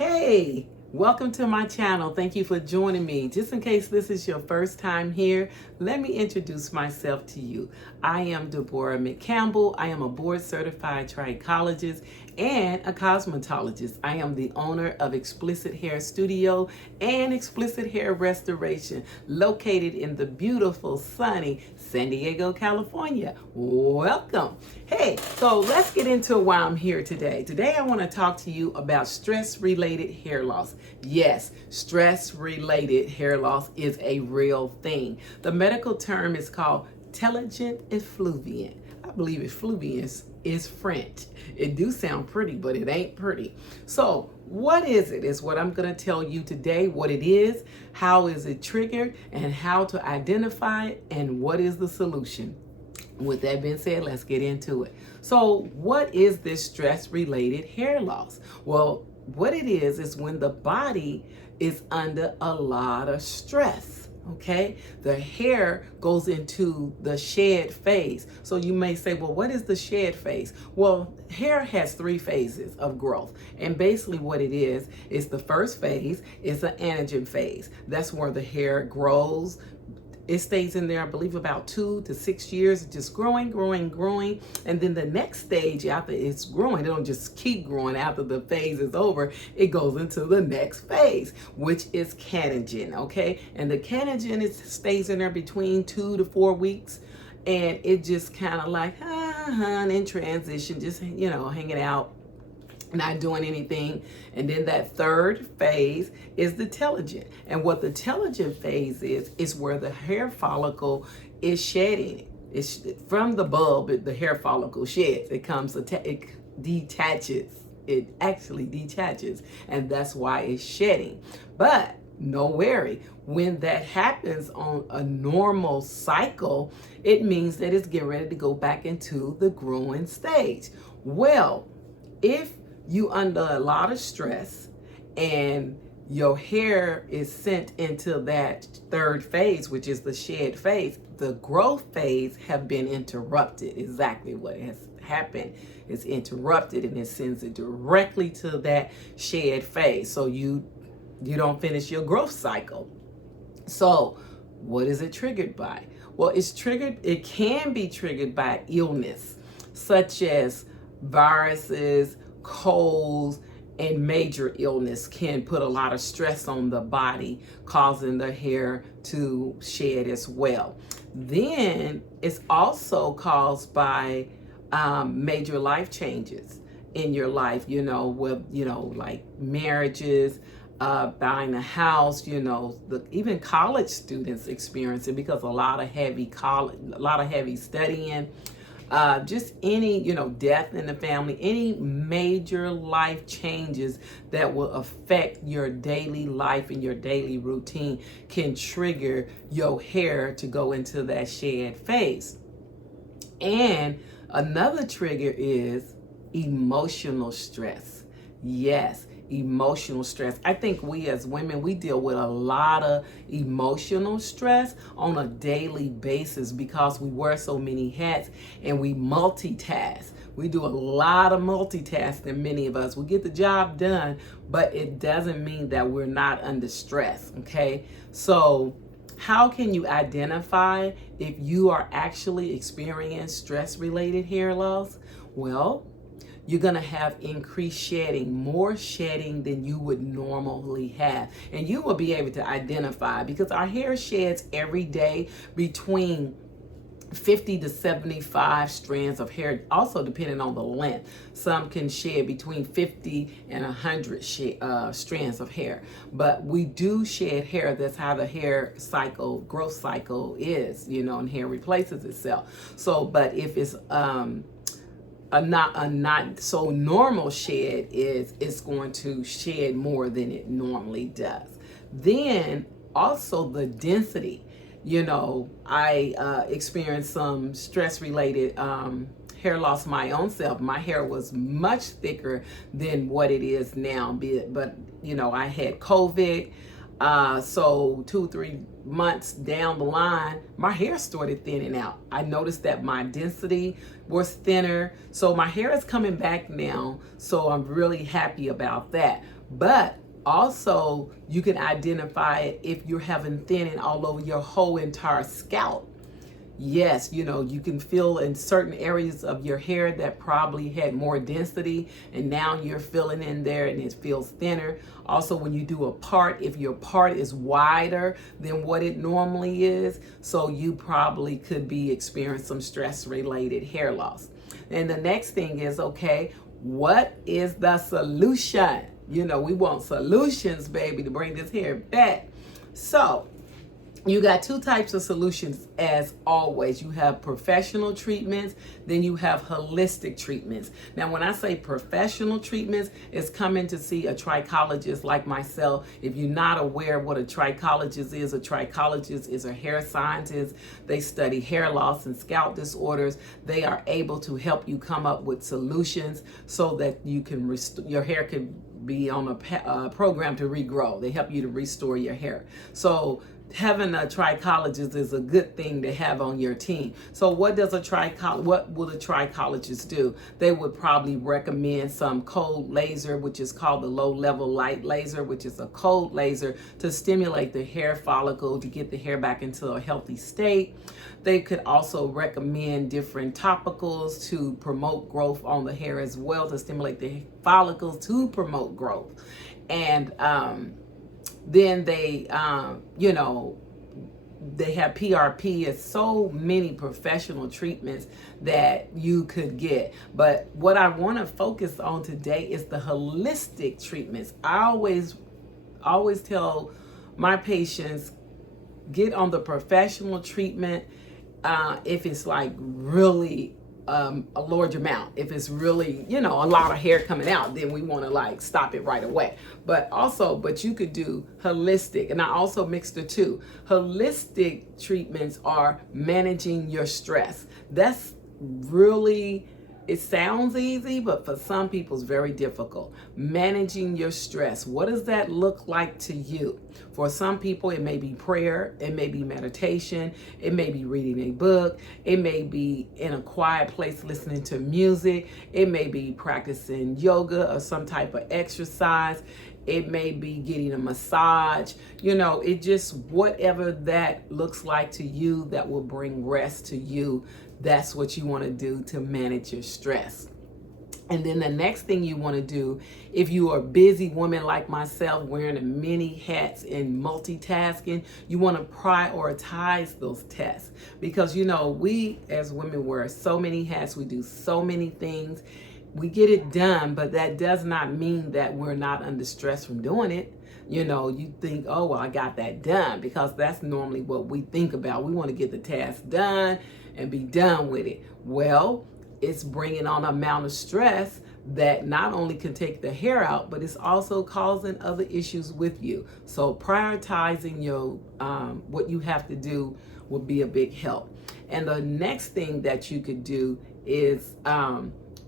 Hey, welcome to my channel. Thank you for joining me. Just in case this is your first time here, let me introduce myself to you. I am DeBorah McCampbell. I am a board certified trichologist and a cosmetologist. I am the owner of Xplicit Hair Studio and Xplicit Hair Restoration, located in the beautiful, sunny San Diego, California. Welcome. Hey, so let's get into why I'm here today. Today I want to talk to you about stress-related hair loss. Yes, stress-related hair loss is a real thing. The medical term is called telogen effluvium. I believe effluvium is French. It do sound pretty, but it ain't pretty. So what is it is what I'm going to tell you today, what it is, how is it triggered, and how to identify it, and what is the solution. With that being said, let's get into it. So what is this stress-related hair loss? Well, what it is when the body is under a lot of stress. Okay, the hair goes into the shed phase. So you may say, well, what is the shed phase? Well, hair has 3 phases of growth. And basically what it is the first phase is an anagen phase. That's where the hair grows. It stays in there, I believe, about 2 to 6 years, just growing. And then the next stage after it's growing, it don't just keep growing after the phase is over. It goes into the next phase, which is catagen, okay? And the catagen stays in there between 2 to 4 weeks. And it just kind of like, in transition, just, hanging out, not doing anything. And then that third phase is the telogen. And what the telogen phase is where the hair follicle is shedding. It's from the bulb, the hair follicle sheds. It detaches. It actually detaches. And that's why it's shedding. But no worry, when that happens on a normal cycle, it means that it's getting ready to go back into the growing stage. Well, if you under a lot of stress and your hair is sent into that third phase, which is the shed phase, the growth phase have been interrupted. Exactly what has happened is interrupted, and it sends it directly to that shed phase. So you don't finish your growth cycle. So what is it triggered by? Well, it can be triggered by illness, such as viruses, colds, and major illness can put a lot of stress on the body, causing the hair to shed as well. Then it's also caused by major life changes in your life, like marriages, buying a house, even college students experience it because a lot of heavy studying. Just any, death in the family, any major life changes that will affect your daily life and your daily routine can trigger your hair to go into that shed phase. And another trigger is emotional stress. Yes, emotional stress. I think we as women, we deal with a lot of emotional stress on a daily basis because we wear so many hats and we multitask. We do a lot of multitasking, many of us. We get the job done, but it doesn't mean that we're not under stress, okay? So how can you identify if you are actually experiencing stress-related hair loss? Well, you're going to have increased shedding, more shedding than you would normally have. And you will be able to identify because our hair sheds every day between 50 to 75 strands of hair, also depending on the length. Some can shed between 50 and 100 strands of hair. But we do shed hair. That's how the hair cycle, growth cycle is, and hair replaces itself. So, but if it's a not so normal shed it's going to shed more than it normally does. Then also the density. I experienced some stress-related hair loss my own self. My hair was much thicker than what it is now, but I had COVID. So 2-3 months down the line, my hair started thinning out. I noticed that my density was thinner. So my hair is coming back now. So I'm really happy about that. But also you can identify it if you're having thinning all over your whole entire scalp. Yes, you know, you can feel in certain areas of your hair that probably had more density, and now you're feeling in there and it feels thinner. Also, when you do a part, if your part is wider than what it normally is, so you probably could be experiencing some stress-related hair loss. And the next thing is, okay, what is the solution? You know, we want solutions, baby, to bring this hair back. So you got two types of solutions as always. You have professional treatments, then you have holistic treatments. Now, when I say professional treatments, it's coming to see a trichologist like myself. If you're not aware what a trichologist is a hair scientist. They study hair loss and scalp disorders. They are able to help you come up with solutions so that you can your hair can be on a program to regrow. They help you to restore your hair. So having a trichologist is a good thing to have on your team. So what will a trichologist do? They would probably recommend some cold laser, which is called the low level light laser, which is a cold laser to stimulate the hair follicle to get the hair back into a healthy state. They could also recommend different topicals to promote growth on the hair as well, to stimulate the follicles to promote growth. And then they, you know, they have PRP. It's so many professional treatments that you could get. But what I want to focus on today is the holistic treatments. I always tell my patients, get on the professional treatment if it's like really a large amount. If it's really, you know, a lot of hair coming out, then we want to like stop it right away. But you could do holistic, and I also mix the two. Holistic treatments are managing your stress. That's really, it sounds easy, but for some people it's very difficult. Managing your stress. What does that look like to you? For some people, it may be prayer, it may be meditation, it may be reading a book, it may be in a quiet place listening to music, it may be practicing yoga or some type of exercise, it may be getting a massage. You know, it just, whatever that looks like to you that will bring rest to you, that's what you want to do to manage your stress. And then the next thing you want to do, if you are a busy woman like myself, wearing many hats and multitasking, you want to prioritize those tasks. Because, you know, we as women wear so many hats, we do so many things, we get it done, but that does not mean that we're not under stress from doing it. You know, you think, oh, well, I got that done, because that's normally what we think about. We want to get the task done and be done with it. Well, it's bringing on an amount of stress that not only can take the hair out, but it's also causing other issues with you. So prioritizing your what you have to do will be a big help. And the next thing that you could do is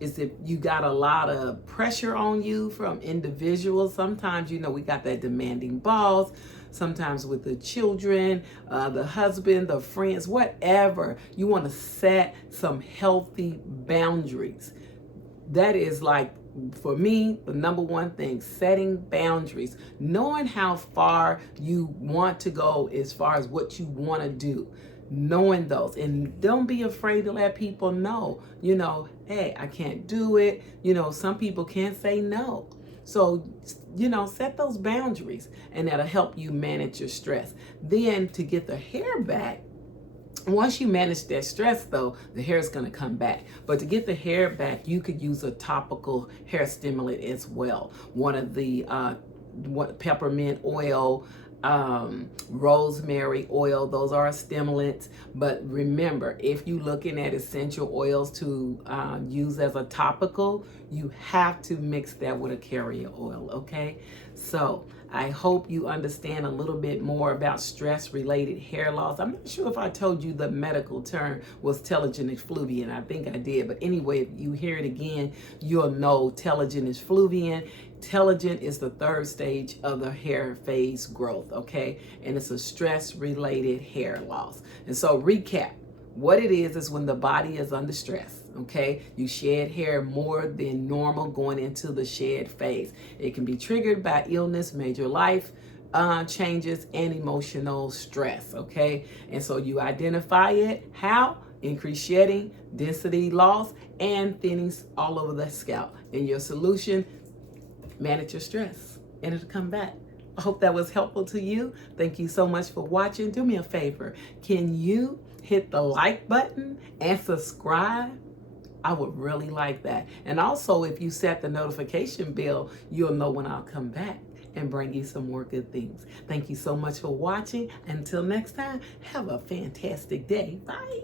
if you got a lot of pressure on you from individuals. Sometimes, you know, we got that demanding boss, sometimes with the children, the husband, the friends, whatever. You want to set some healthy boundaries. That is like, for me, the number one thing, setting boundaries, knowing how far you want to go as far as what you want to do. Knowing those, and don't be afraid to let people know, you know, hey, I can't do it. You know, some people can't say no. So, you know, set those boundaries, and that'll help you manage your stress. Then to get the hair back, once you manage that stress though, the hair is going to come back. But to get the hair back, you could use a topical hair stimulant as well. One of the peppermint oil, rosemary oil, those are stimulants. But remember, if you're looking at essential oils to use as a topical, you have to mix that with a carrier oil, okay? So I hope you understand a little bit more about stress-related hair loss. I'm not sure if I told you the medical term was telogen effluvium. I think I did. But anyway, if you hear it again, you'll know telogen effluvium. Telogen is the third stage of the hair phase growth, okay? And it's a stress-related hair loss. And so recap, what it is when the body is under stress. okay? You shed hair more than normal going into the shed phase. It can be triggered by illness, major life changes, and emotional stress, okay? And so you identify it. How? Increased shedding, density loss, and thinnings all over the scalp. And your solution, manage your stress, and it'll come back. I hope that was helpful to you. Thank you so much for watching. Do me a favor. Can you hit the like button and subscribe? I would really like that. And also, if you set the notification bell, you'll know when I'll come back and bring you some more good things. Thank you so much for watching. Until next time, have a fantastic day. Bye.